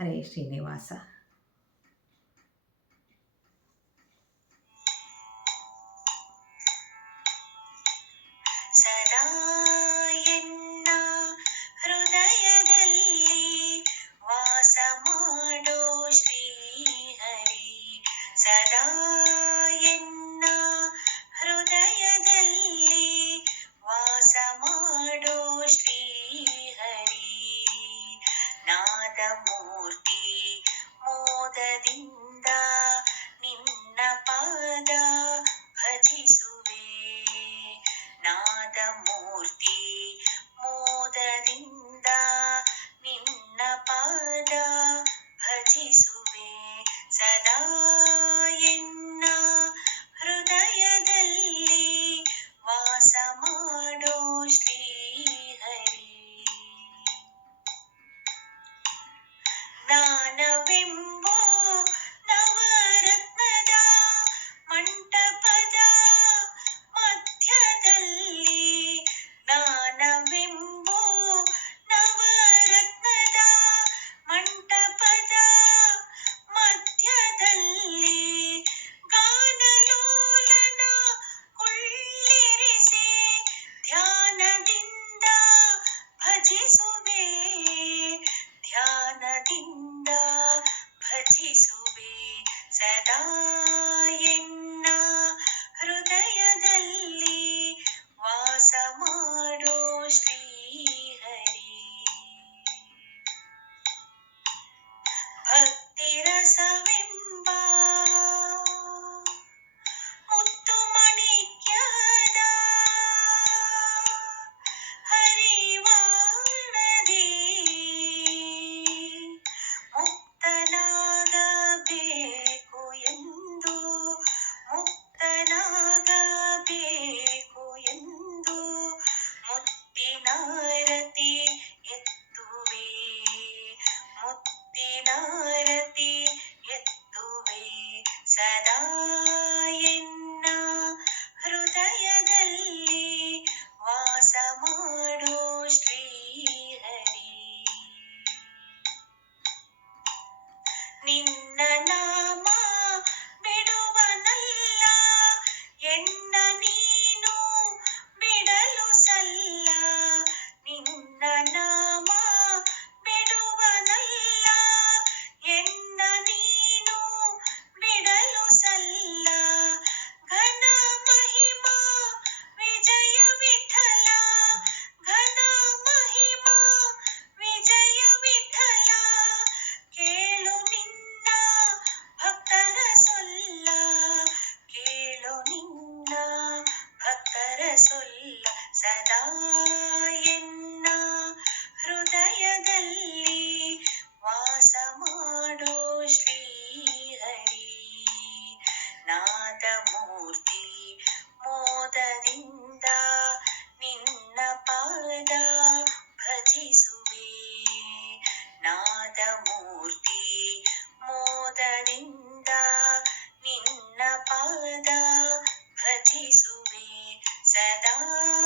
Hare Srinivasa. ಮೂರ್ತಿ சதா விண்ணனா ಸದಾ ಎನ್ನ ಹೃದಯದಲ್ಲಿ ವಾಸ ಮಾಡೋ ಶ್ರೀಹರಿ. ನಾದಮೂರ್ತಿ, ಮೋದದಿಂದ ನಿನ್ನ ಪಾದ ಭಜಿಸುವೆ. ನಾದಮೂರ್ತಿ, ಮೋದದಿಂದ ನಿನ್ನ ಪಾದ ಭಜಿಸುವೆ. ಸದಾ